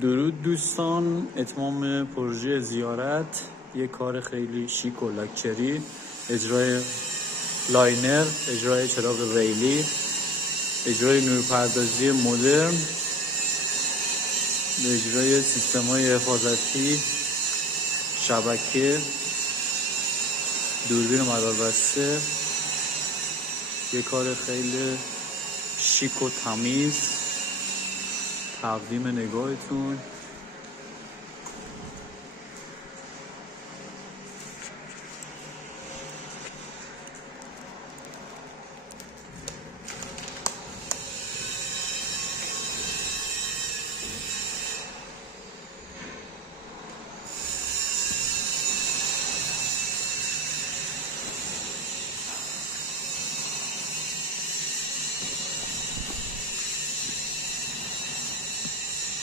درود دوستان، اتمام پروژه زیارت، یه کار خیلی شیک و لاکچری، اجرای لاینر، اجرای چراغ ریلی، اجرای نورپردازی مدرن، اجرای سیستم‌های حفاظتی، شبکه، دوربین مداربسته. یه کار خیلی شیک و تمیز تقدیم نگاهتون.